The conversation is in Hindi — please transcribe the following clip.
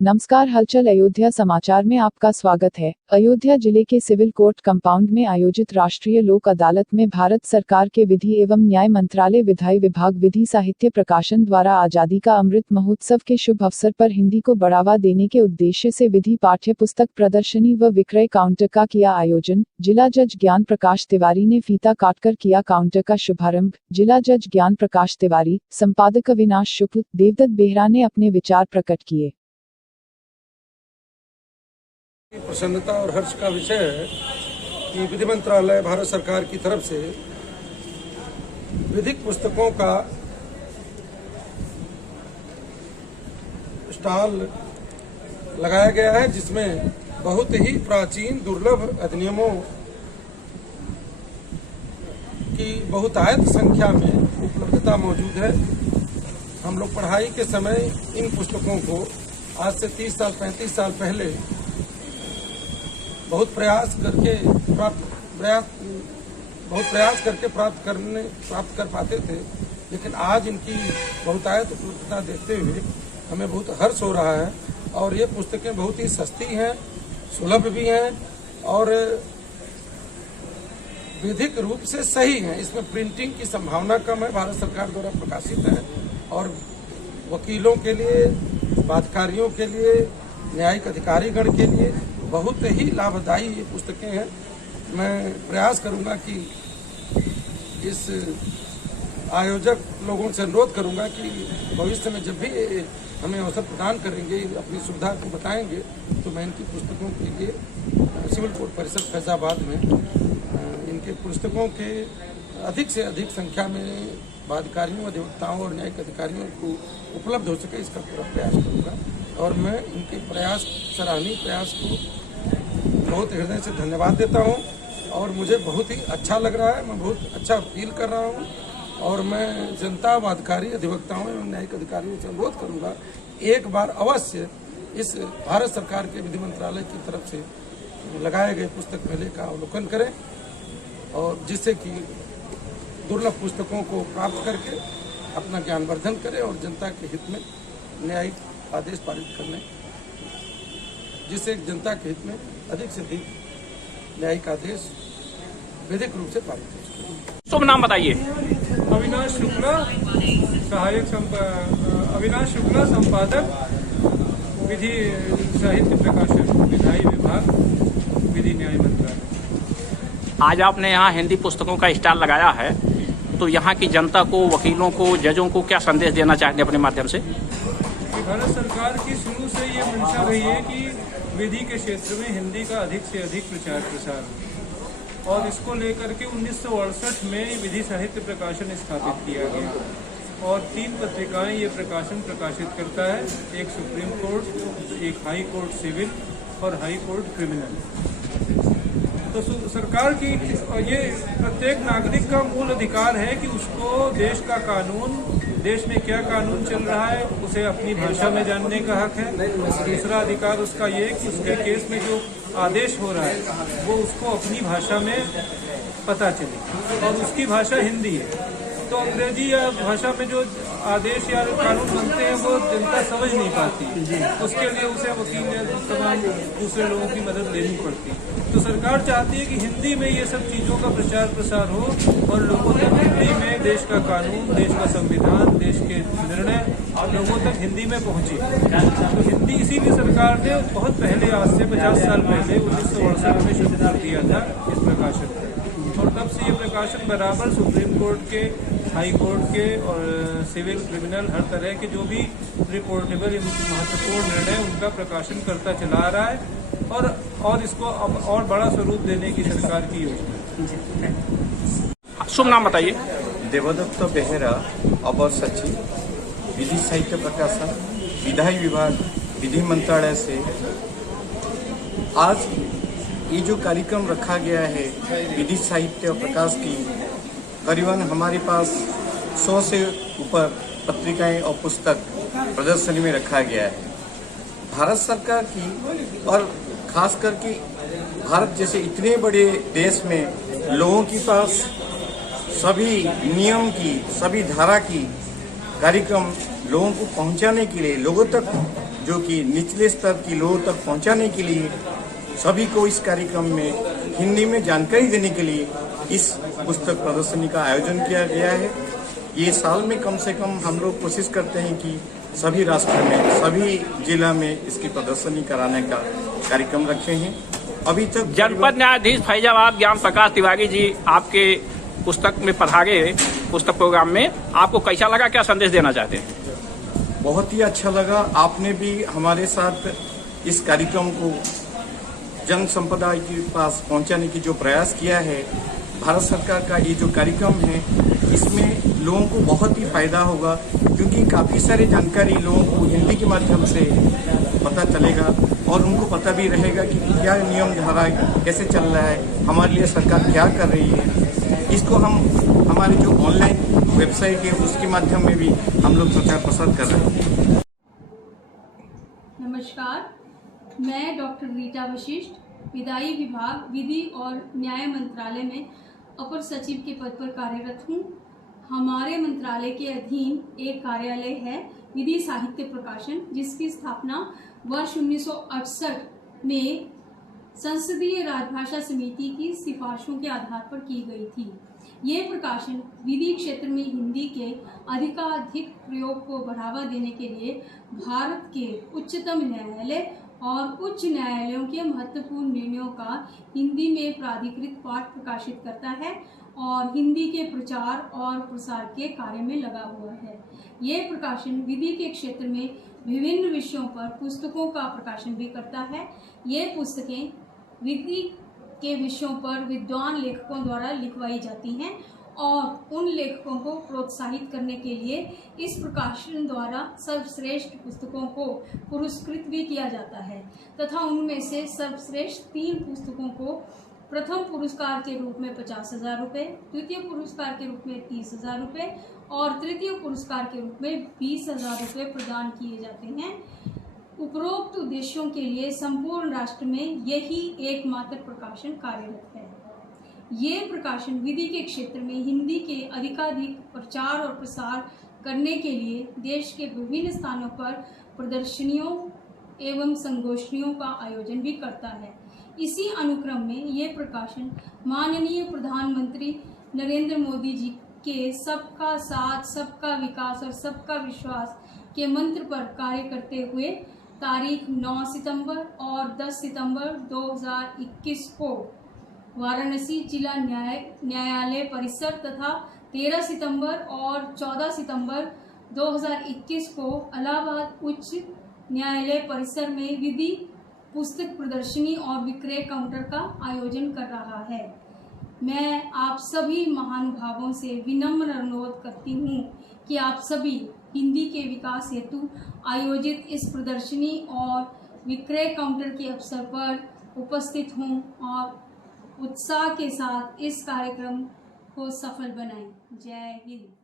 नमस्कार, हलचल अयोध्या समाचार में आपका स्वागत है। अयोध्या जिले के सिविल कोर्ट कंपाउंड में आयोजित राष्ट्रीय लोक अदालत में भारत सरकार के विधि एवं न्याय मंत्रालय विधायी विभाग विधि साहित्य प्रकाशन द्वारा आजादी का अमृत महोत्सव के शुभ अवसर पर हिंदी को बढ़ावा देने के उद्देश्य से विधि पाठ्य पुस्तक प्रदर्शनी व विक्रय काउंटर का किया आयोजन। जिला जज ज्ञान प्रकाश तिवारी ने फीता काटकर किया काउंटर का शुभारंभ। जिला जज ज्ञान प्रकाश तिवारी, संपादक अविनाश शुक्ल, देवदत्त बेहरा ने अपने विचार प्रकट किए। प्रसन्नता और हर्ष का विषय है कि विधि मंत्रालय भारत सरकार की तरफ से विधिक पुस्तकों का स्टॉल लगाया गया है, जिसमें बहुत ही प्राचीन दुर्लभ अधिनियमों की बहुतायत संख्या में उपलब्धता मौजूद है। हम लोग पढ़ाई के समय इन पुस्तकों को आज से 30 साल 35 साल पहले बहुत प्रयास करके प्राप्त कर पाते थे, लेकिन आज इनकी बहुतायत उपलब्धता देखते हुए हमें बहुत हर्ष हो रहा है। और ये पुस्तकें बहुत ही सस्ती हैं, सुलभ भी हैं और विधिक रूप से सही हैं। इसमें प्रिंटिंग की संभावना कम है, भारत सरकार द्वारा प्रकाशित है और वकीलों के लिए, बाध्यकारियों के लिए, न्यायिक अधिकारीगण के लिए बहुत ही लाभदायी ये पुस्तकें हैं। मैं प्रयास करूंगा कि इस आयोजक लोगों से अनुरोध करूंगा कि भविष्य में जब भी हमें अवसर प्रदान करेंगे, अपनी सुविधा को बताएंगे, तो मैं इनकी पुस्तकों के लिए सिविल कोर्ट परिसर फैजाबाद में इनके पुस्तकों के अधिक से अधिक संख्या में बाध्यकारियों, अधिवक्ताओं और न्यायिक अधिकारियों को उपलब्ध हो सके, इसका पूरा प्रयास करूंगा। और मैं इनके प्रयास, सराहनीय प्रयास को बहुत हृदय से धन्यवाद देता हूं और मुझे बहुत ही अच्छा लग रहा है। मैं बहुत अच्छा फील कर रहा हूं और मैं जनता, बाध्यकारी, अधिवक्ताओं एवं न्यायिक अधिकारियों से अनुरोध करूंगा, एक बार अवश्य इस भारत सरकार के विधि मंत्रालय की तरफ से लगाए गए पुस्तक मेले का अवलोकन करें और जिससे कि दुर्लभ पुस्तकों को प्राप्त करके अपना ज्ञानवर्धन करें और जनता के हित में न्यायिक आदेश पारित करने, जिससे जनता के हित में अधिक से अधिक न्यायिक आदेश विधिक रूप से पारित हो सके। शुभ नाम बताइए। अविनाश शुक्ला, अविनाश शुक्ला, संपादक विधि साहित्य प्रकाशन, विधायी विभाग, विधि न्याय मंत्रालय। आज आपने यहाँ हिंदी पुस्तकों का स्टॉल लगाया है, तो यहाँ की जनता को, वकीलों को, जजों को क्या संदेश देना चाहते हैं अपने माध्यम से? भारत सरकार की शुरू से ये मंशा रही है कि विधि के क्षेत्र में हिंदी का अधिक से अधिक प्रचार प्रसार हो और इसको लेकर के 1968 में विधि साहित्य प्रकाशन स्थापित किया गया और 3 पत्रिकाएं ये प्रकाशन प्रकाशित करता है, एक सुप्रीम कोर्ट, एक हाई कोर्ट सिविल और हाई कोर्ट क्रिमिनल। तो सरकार की ये प्रत्येक नागरिक का मूल अधिकार है कि उसको देश का कानून, देश में क्या कानून चल रहा है, उसे अपनी भाषा में जानने का हक है। दूसरा अधिकार उसका ये कि उसके केस में जो आदेश हो रहा है वो उसको अपनी भाषा में पता चले और उसकी भाषा हिंदी है। तो अंग्रेजी या भाषा में जो आदेश या कानून बनते हैं वो जनता समझ नहीं पाती, उसके लिए उसे वकील या तमाम दूसरे लोगों की मदद लेनी पड़ती। तो सरकार चाहती है कि हिंदी में ये सब चीज़ों का प्रचार प्रसार हो और लोगों तक हिंदी में देश का कानून, देश का संविधान, देश के निर्णय लोगों तक हिंदी में पहुँचे। तो हिंदी इसीलिए सरकार ने बहुत पहले, आज से 50 साल पहले 1968 में शुरू कर दिया था इस प्रकाशन को और तब से ये प्रकाशन बराबर सुप्रीम कोर्ट के, हाई कोर्ट के और सिविल, क्रिमिनल, हर तरह के जो भी रिपोर्टेबल महत्वपूर्ण निर्णय उनका प्रकाशन करता चला आ रहा है और इसको अब और बड़ा स्वरूप देने की सरकार की योजना है। शुभ नाम बताइए। देवदत्त बेहरा, अपर सचिव, विधि साहित्य प्रकाशन, विधायी विभाग, विधि मंत्रालय से आज ये जो कार्यक्रम रखा गया है विधि साहित्य प्रकाश की, करीबन हमारे पास 100 से ऊपर पत्रिकाएं और पुस्तक प्रदर्शनी में रखा गया है। भारत सरकार की और खास करके भारत जैसे इतने बड़े देश में लोगों के पास सभी नियम की, सभी धारा की कार्यक्रम लोगों को पहुंचाने के लिए, लोगों तक जो कि निचले स्तर की लोगों तक पहुंचाने के लिए सभी को इस कार्यक्रम में हिंदी में जानकारी देने के लिए इस पुस्तक प्रदर्शनी का आयोजन किया गया है। ये साल में कम से कम हम लोग कोशिश करते हैं कि सभी राष्ट्र में, सभी जिला में इसकी प्रदर्शनी कराने का कार्यक्रम रखे हैं। अभी तक जनपद न्यायाधीश फैजाबाद ज्ञान प्रकाश तिवारी जी आपके पुस्तक में पधारे, पुस्तक प्रोग्राम में आपको कैसा लगा, क्या संदेश देना चाहते हैं? बहुत ही अच्छा लगा। आपने भी हमारे साथ इस कार्यक्रम को जन संप्रदाय के पास पहुंचाने की जो प्रयास किया है, भारत सरकार का ये जो कार्यक्रम है इसमें लोगों को बहुत ही फायदा होगा, क्योंकि काफ़ी सारी जानकारी लोगों को हिंदी के माध्यम से पता चलेगा और उनको पता भी रहेगा कि क्या नियम धारा कैसे चल रहा है, हमारे लिए सरकार क्या कर रही है। इसको हम हमारे जो ऑनलाइन वेबसाइट है उसके माध्यम में भी हम लोग प्रचार प्रसार कर रहे हैं। नमस्कार, मैं डॉक्टर रीटा वशिष्ठ, विधायी विभाग विधि और न्याय मंत्रालय में अपर सचिव के पद पर कार्यरत हूँ। हमारे मंत्रालय के अधीन एक कार्यालय है विधि साहित्य प्रकाशन, जिसकी स्थापना वर्ष 1968 में संसदीय राजभाषा समिति की सिफारिशों के आधार पर की गई थी। ये प्रकाशन विधि क्षेत्र में हिंदी के अधिकाधिक प्रयोग को बढ़ावा देने के लिए भारत के उच्चतम न्यायालय और उच्च न्यायालयों के महत्वपूर्ण निर्णयों का हिंदी में प्राधिकृत पाठ प्रकाशित करता है और हिंदी के प्रचार और प्रसार के कार्य में लगा हुआ है। ये प्रकाशन विधि के क्षेत्र में विभिन्न विषयों पर पुस्तकों का प्रकाशन भी करता है। ये पुस्तकें विधि के विषयों पर विद्वान लेखकों द्वारा लिखवाई जाती हैं और उन लेखकों को प्रोत्साहित करने के लिए इस प्रकाशन द्वारा सर्वश्रेष्ठ पुस्तकों को पुरस्कृत भी किया जाता है तथा उनमें से सर्वश्रेष्ठ 3 पुस्तकों को प्रथम पुरस्कार के रूप में 50,000 रुपये, द्वितीय पुरस्कार के रूप में 30,000 रुपये और तृतीय पुरस्कार के रूप में 20,000 रुपये प्रदान किए जाते हैं। उपरोक्त उद्देश्यों के लिए संपूर्ण राष्ट्र में यही एकमात्र प्रकाशन कार्यरत है। ये प्रकाशन विधि के क्षेत्र में हिंदी के अधिकाधिक प्रचार और प्रसार करने के लिए देश के विभिन्न स्थानों पर प्रदर्शनियों एवं संगोष्ठियों का आयोजन भी करता है। इसी अनुक्रम में ये प्रकाशन माननीय प्रधानमंत्री नरेंद्र मोदी जी के सबका साथ, सबका विकास और सबका विश्वास के मंत्र पर कार्य करते हुए तारीख 9 सितंबर और 10 सितंबर 2021 को वाराणसी जिला न्यायालय परिसर तथा 13 सितंबर और 14 सितंबर 2021 को इलाहाबाद उच्च न्यायालय परिसर में विधि पुस्तक प्रदर्शनी और विक्रय काउंटर का आयोजन कर रहा है। मैं आप सभी महानुभावों से विनम्र अनुरोध करती हूँ कि आप सभी हिंदी के विकास हेतु आयोजित इस प्रदर्शनी और विक्रय काउंटर के अवसर पर उपस्थित हों और उत्साह के साथ इस कार्यक्रम को सफल बनाएं। जय हिंद।